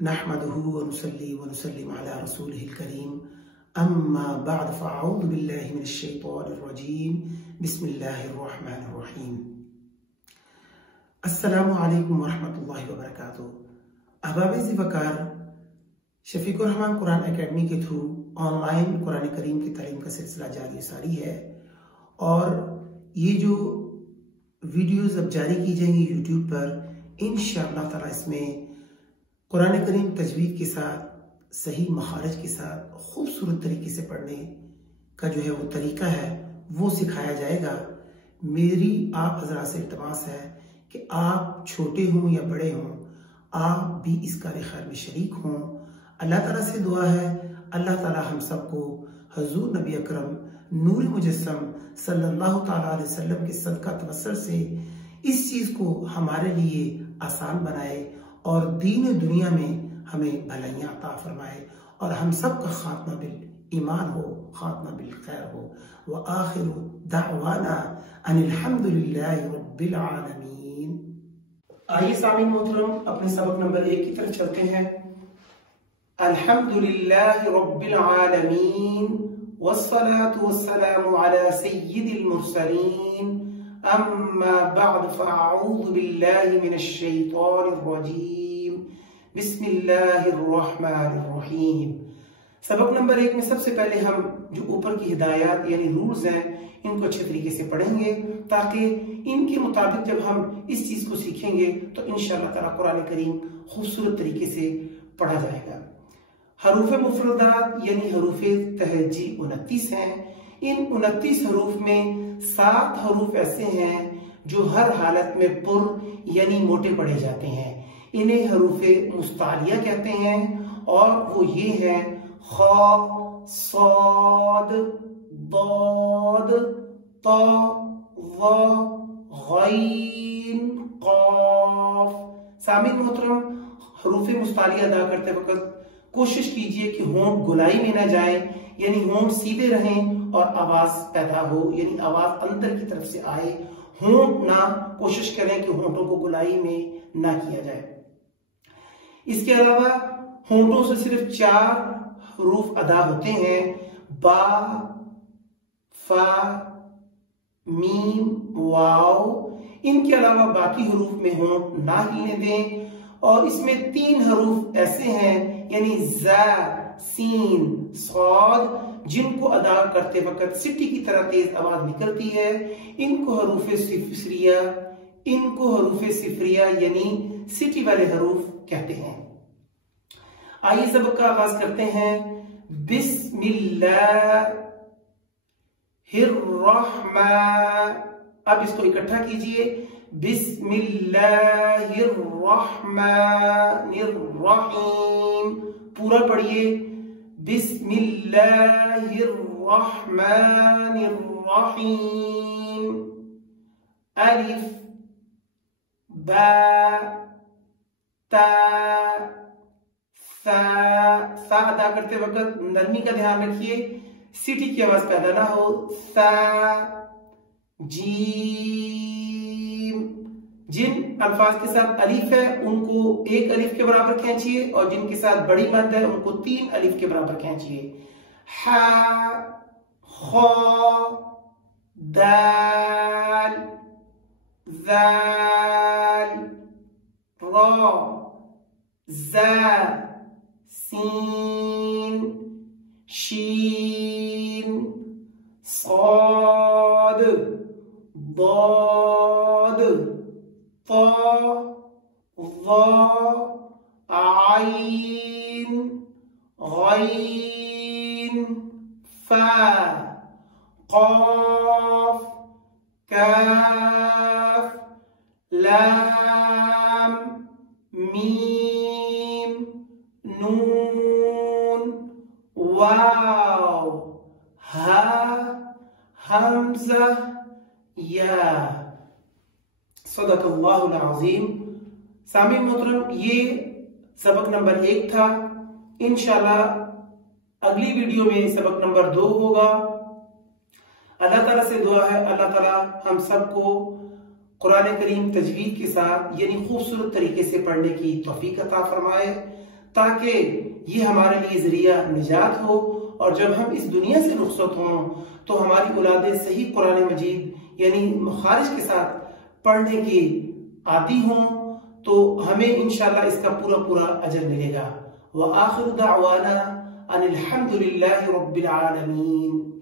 नहमदुहु व नुसल्ली व नुसल्लिम अला रसूलिहिल करीम अम्मा बअद फ़अऊज़ु बिल्लाहि मिनश शैतानिर रजीम बिस्मिल्लाहिर रहमानिर रहीम। अस्सलामु अलैकुम व रहमतुल्लाहि व बरकातुहू। अहबाब-ए वक़ार, शफीकुर रहमान कुरान एकेडमी के थ्रू ऑनलाइन कुरान करीम की तालीम का सिलसिला जारी सारी है और ये जो वीडियोस अब जारी की जाएंगी यूट्यूब पर, इंशाअल्लाह ताला इसमें कुरान करीम तजवीद के साथ सही मखारज के साथ खूबसूरत तरीके से पढ़ने का जो है वो तरीका है वो सिखाया जाएगा। मेरी आप हज़रात से इल्तमास है कि आप छोटे हों या बड़े हों, आप भी इस कार खैर में शरीक हों। अल्लाह ताला से दुआ है, अल्लाह ताला हम सबको हजूर नबी अकरम नूर मुजस्सम सल्लल्लाहु ताला अलैहि वसल्लम के सदका तवस्सुल से इस चीज को हमारे लिए आसान बनाए और दीन दुनिया में हमें भलाइयां अता फरमाए और हम सब का खात्मा बिल ईमान हो, खात्मा बिल खैर हो। व आखिरु दावाना अनिल हम्दुलिल्लाहि रब्बिल आलमीन। आइए सामीन मोहतरम, अपने सबक नंबर 1 की तरफ चलते हैं। अल्हम्दुलिल्लाहि रब्बिल आलमीन वस्सलातु वस्सलामु अला सय्यिदिल मुरसलीन अम्मा बअद फ़अऊज़ु बिल्लाहि मिनश शैतानिर रजीम बिस्मिल्लाहिर रहमानिर रहीम। सबक नंबर 1 में सबसे पहले हम जो ऊपर की हिदायत यानी रूल्स हैं इनको अच्छे तरीके से पढ़ेंगे ताकि इनके मुताबिक जब हम इस चीज को सीखेंगे तो इंशाअल्लाह ताला कुरान करीम खूबसूरत तरीके से पढ़ा जाएगा। हरूफ मुफरदात यानी हरूफ तहजी 29 हैं। इन 29 हरूफ में 7 हरूफ ऐसे हैं जो हर हालत में पुर यानी मोटे पढ़े जाते हैं। इन्हें हरूफे मुस्तालिया कहते हैं और वो ये हैं खा, साद, दाद, ता, वा, गैन, काफ। सामीन मोहतरम, हरूफे मुस्तालिया अदा करते वक्त कोशिश कीजिए कि होंठ गुलाई में न जाए यानी होंठ सीधे रहें और आवाज पैदा हो यानी आवाज अंदर की तरफ से आए। होंठ ना कोशिश करें कि होंठों को गुलाई में ना किया जाए। इसके अलावा होंठों से सिर्फ 4 हरूफ अदा होते हैं, बा, फा, मीम, वाव। इनके अलावा बाकी हरूफ में होंठ ना हिलने दें और इसमें 3 हरूफ ऐसे हैं यानी जा, सीन, सौद जिनको अदा करते वक्त सिटी की तरह तेज आवाज निकलती है। इनको हरूफे सिफरिया यानी सिटी वाले हरूफ कहते हैं। आइए सबक का आगाज करते हैं। बिस्मिल्लाहिर्रहमान, अब इसको इकट्ठा कीजिए। बिस्मिल्लाहिर्रहमानिर्रहीम, पूरा पढ़िए। बिस्मिल्लाहिर्रहमानिर्रहीम। अलिफ, बा, ता, सा। सा अदा करते वक्त नरमी का ध्यान रखिए, सिटी की आवाज पैदा ना हो। सा, जीम। जिन अल्फाज के साथ अलिफ है उनको 1 अलिफ के बराबर खींचिए और जिनके साथ बड़ी मद है उनको 3 अलिफ के बराबर खींचिए। हा, खा, दाल, जाल, रा, जा, सीन, शीन, साद, दाद, ता, ज़ा, आइन, गैन, फा, क़ाफ, काफ, लाम, मीम, नून, वाव, हा, हमज़ा, या। सदक़ल्लाहुल अज़ीम। सामीन मोहतरम, ये सबक नंबर 1 था। इंशाल्लाह अगली वीडियो में सबक नंबर 2 होगा। अल्लाह ताला से दुआ है, अल्लाह ताला हम सबको कुरान करीम तजवीद के साथ यानी खूबसूरत तरीके से पढ़ने की तौफीक अता फरमाए تاکہ یہ ہمارے لیے ذریعہ نجات ہو، اور جب ہم اس دنیا سے رخصت ہوں تو ہماری اولادیں صحیح قرآن مجید یعنی مخارج کے ساتھ پڑھنے کی عادی ہوں، تو ہمیں انشاءاللہ اس کا پورا اجر ملے گا۔ وآخر دعوانا ان الحمد للہ رب العالمین۔